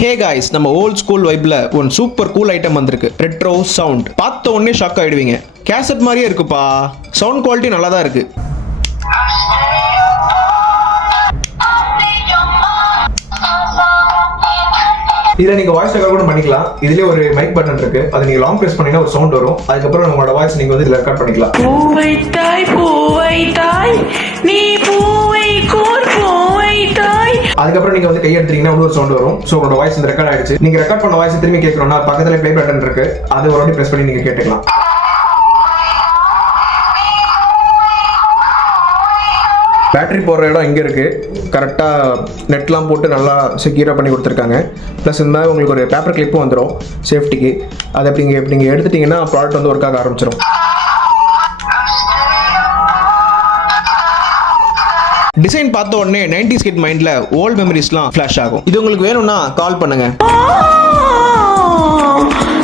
ஹே guys, நம்ம old school வைப்ல one super cool item வந்திருக்கு. Retro sound. பார்த்த உடனே ஷாக் ஆயிடுவீங்க. கேசட் மாதிரியே இருக்குப்பா. சவுண்ட் குவாலிட்டி நல்லா தான் இருக்கு. இதுல நீங்க வாய்ஸ் ரெக்கார்ட் கூட பண்ணிக்கலாம். இதுலயே ஒரு மைக் பட்டன் இருக்கு. அது நீங்க லாங் பிரஸ் பண்ணீங்கன்னா ஒரு சவுண்ட் வரும். அதுக்கப்புறம் உங்களோட வாய்ஸ் நீங்க வந்து இதுல ரெக்கார்ட் பண்ணிக்கலாம். நீ பூவை கோர் பூவைத்தாய். அதுக்கப்புறம் நீங்க வந்து கை எடுத்தீங்கன்னா ஒரு சவுண்ட் வரும். சோ உங்களோட வாய்ஸ் இந்த ரெக்கார்ட் ஆயிடுச்சு. நீங்க ரெக்கார்ட் பண்ண வாய்ஸ் திரும்பி கேட்கணும்னா பக்கத்துல ப்ளே பட்டன் இருக்கு. அது ஒரு வாட்டி பிரஸ் பண்ணி நீங்க கேட்டுக்கலாம். பேட்டரி போடுற இடம் இங்கே இருக்குது. கரெக்டாக நெட்லாம் போட்டு நல்லா செக்யூராக பண்ணி கொடுத்துருக்காங்க. ப்ளஸ் இந்த மாதிரி உங்களுக்கு ஒரு பேப்பர் கிளிப்பும் வந்துடும் சேஃப்டிக்கு. அதை இப்படி நீங்கள் எடுத்துட்டிங்கன்னா ப்ராடக்ட் வந்து ஒர்க் ஆக ஆரம்பிச்சிடும். டிசைன் பார்த்த உடனே 90s கிட் மைண்டில் ஓல்ட் மெமரிஸ்லாம் ஃப்ளாஷ் ஆகும். இது உங்களுக்கு வேணும்னா கால் பண்ணுங்கள்.